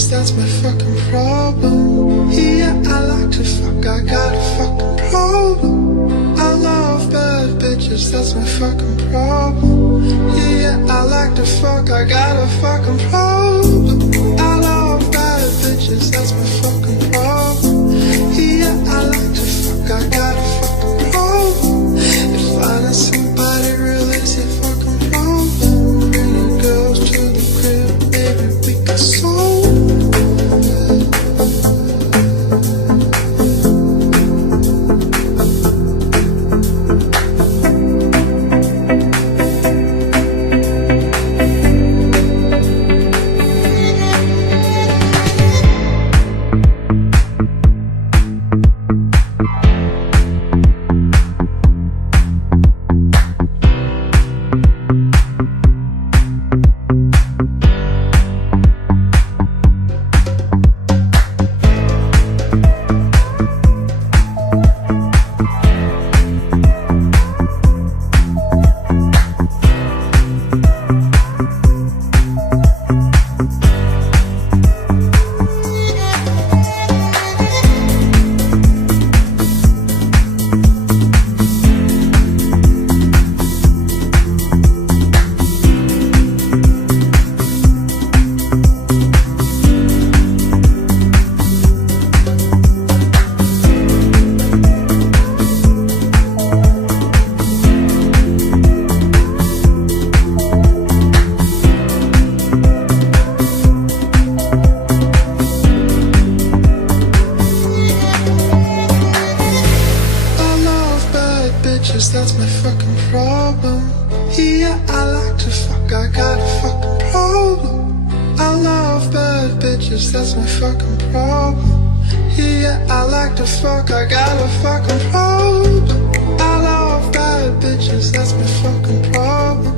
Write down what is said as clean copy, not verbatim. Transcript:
bitches, that's my fucking problem. Yeah, I like to fuck, I got a fucking problem. I love bad bitches, that's my fucking problem. Yeah, I like to fuck, I got a fucking problem. I love bad bitches, that's my fucking problem. Yeah, I like to fuck, I got a fucking problem. If finding somebody real is your fucking problem, bringing girls to the crib, baby, we can solve. That's my fucking problem. Yeah, I like to fuck, I got a fucking problem. I love bad bitches, that's my fucking problem. Yeah, I like to fuck, I got a fucking problem. I love bad bitches, that's my fucking problem.